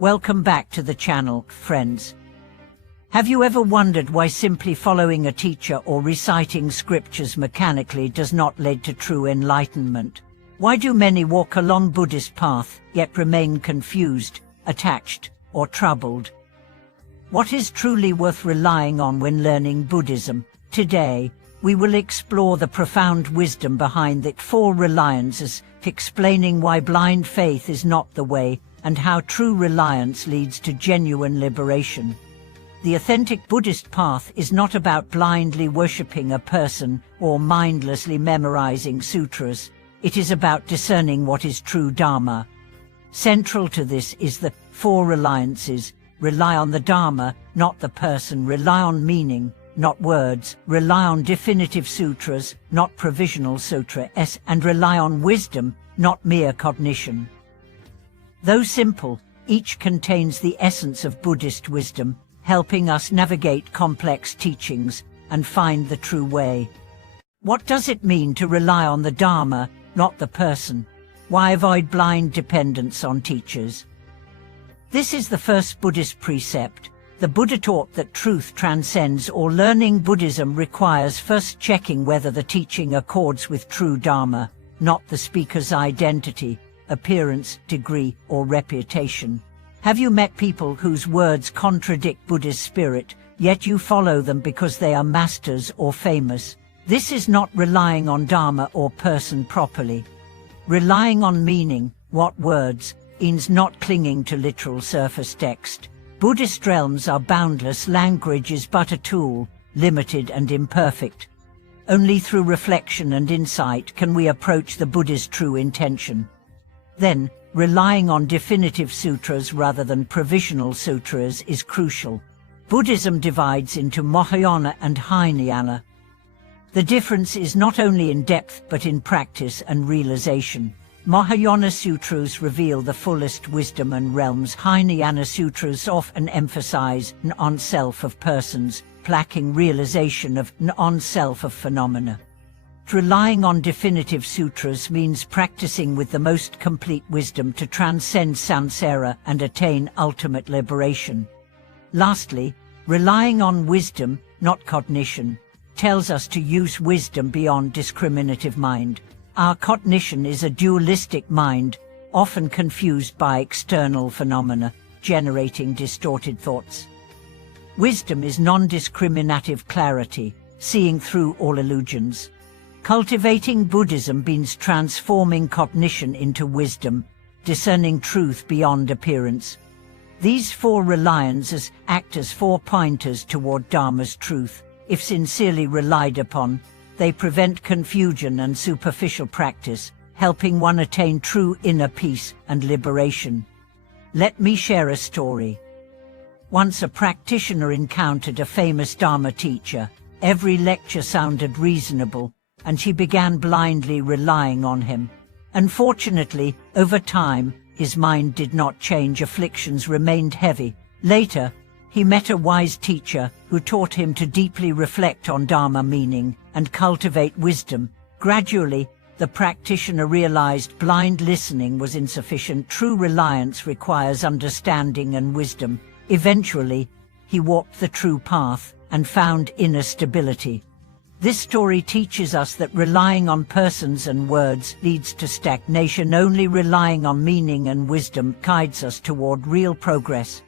Welcome back to the channel, friends. Have you ever wondered why simply following a teacher or reciting scriptures mechanically does not lead to true enlightenment? Why do many walk along Buddhist path, yet remain confused, attached, or troubled? What is truly worth relying on when learning Buddhism? Today, we will explore the profound wisdom behind the four reliances, explaining why blind faith is not the way, and how true reliance leads to genuine liberation. The authentic Buddhist path is not about blindly worshipping a person or mindlessly memorizing sutras. It is about discerning what is true Dharma. Central to this is the four reliances. Rely on the Dharma, not the person. Rely on meaning, not words. Rely on definitive sutras, not provisional sutras. And rely on wisdom, not mere cognition. Though simple, each contains the essence of Buddhist wisdom, helping us navigate complex teachings and find the true way. What does it mean to rely on the Dharma, not the person? Why avoid blind dependence on teachers? This is the first Buddhist precept. The Buddha taught that truth transcends all. Learning Buddhism requires first checking whether the teaching accords with true Dharma, not the speaker's identity, appearance, degree, or reputation. Have you met people whose words contradict Buddhist spirit, yet you follow them because they are masters or famous? This is not relying on Dharma or person properly. Relying on meaning, what words, means not clinging to literal surface text. Buddhist realms are boundless. Language is but a tool, limited and imperfect. Only through reflection and insight can we approach the Buddha's true intention. Then, relying on definitive sutras rather than provisional sutras is crucial. Buddhism divides into Mahayana and Hinayana. The difference is not only in depth but in practice and realization. Mahayana sutras reveal the fullest wisdom and realms. Hinayana sutras often emphasize an on-self of persons, lacking realization of an on-self of phenomena. Relying on definitive sutras means practicing with the most complete wisdom to transcend samsara and attain ultimate liberation. Lastly, relying on wisdom, not cognition, tells us to use wisdom beyond discriminative mind. Our cognition is a dualistic mind, often confused by external phenomena, generating distorted thoughts. Wisdom is non-discriminative clarity, seeing through all illusions. Cultivating Buddhism means transforming cognition into wisdom, discerning truth beyond appearance. These four reliances act as four pointers toward Dharma's truth. If sincerely relied upon, they prevent confusion and superficial practice, helping one attain true inner peace and liberation. Let me share a story. Once a practitioner encountered a famous Dharma teacher. Every lecture sounded reasonable, and she began blindly relying on him. Unfortunately, over time, his mind did not change. Afflictions remained heavy. Later, he met a wise teacher who taught him to deeply reflect on Dharma meaning and cultivate wisdom. Gradually, the practitioner realized blind listening was insufficient. True reliance requires understanding and wisdom. Eventually, he walked the true path and found inner stability. This story teaches us that relying on persons and words leads to stagnation. Only relying on meaning and wisdom guides us toward real progress.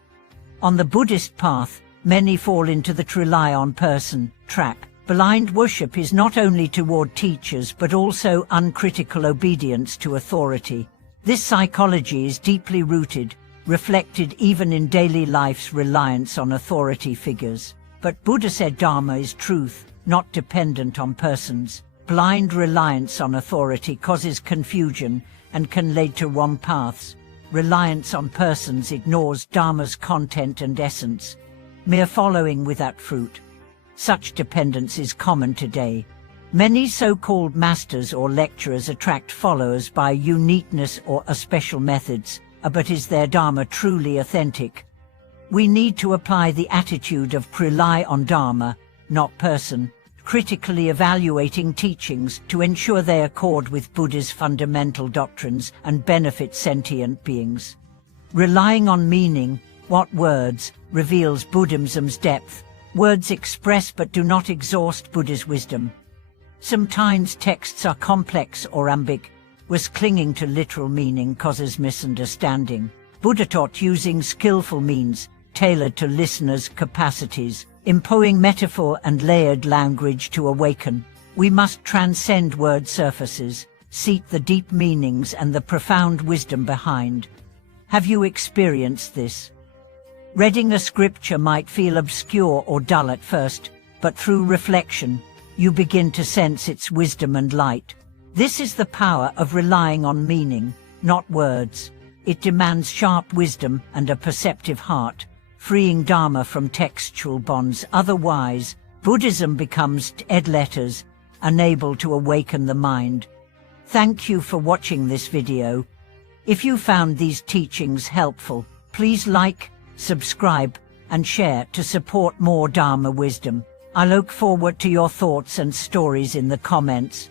On the Buddhist path, many fall into the rely on person trap. Blind worship is not only toward teachers but also uncritical obedience to authority. This psychology is deeply rooted, reflected even in daily life's reliance on authority figures. But Buddha said Dharma is truth, not dependent on persons. Blind reliance on authority causes confusion and can lead to wrong paths. Reliance on persons ignores Dharma's content and essence. Mere following without fruit. Such dependence is common today. Many so-called masters or lecturers attract followers by uniqueness or special methods, but is their Dharma truly authentic? We need to apply the attitude of rely on Dharma, not person, critically evaluating teachings to ensure they accord with Buddha's fundamental doctrines and benefit sentient beings. Relying on meaning, what words, reveals Buddhism's depth. Words express but do not exhaust Buddha's wisdom. Sometimes texts are complex or ambiguous. Clinging to literal meaning causes misunderstanding. Buddha taught using skillful means, tailored to listeners' capacities, employing metaphor and layered language to awaken. We must transcend word surfaces, seek the deep meanings and the profound wisdom behind. Have you experienced this? Reading a scripture might feel obscure or dull at first, but through reflection, you begin to sense its wisdom and light. This is the power of relying on meaning, not words. It demands sharp wisdom and a perceptive heart, freeing Dharma from textual bonds. Otherwise, Buddhism becomes dead letters, unable to awaken the mind. Thank you for watching this video. If you found these teachings helpful, please like, subscribe, and share to support more Dharma wisdom. I look forward to your thoughts and stories in the comments.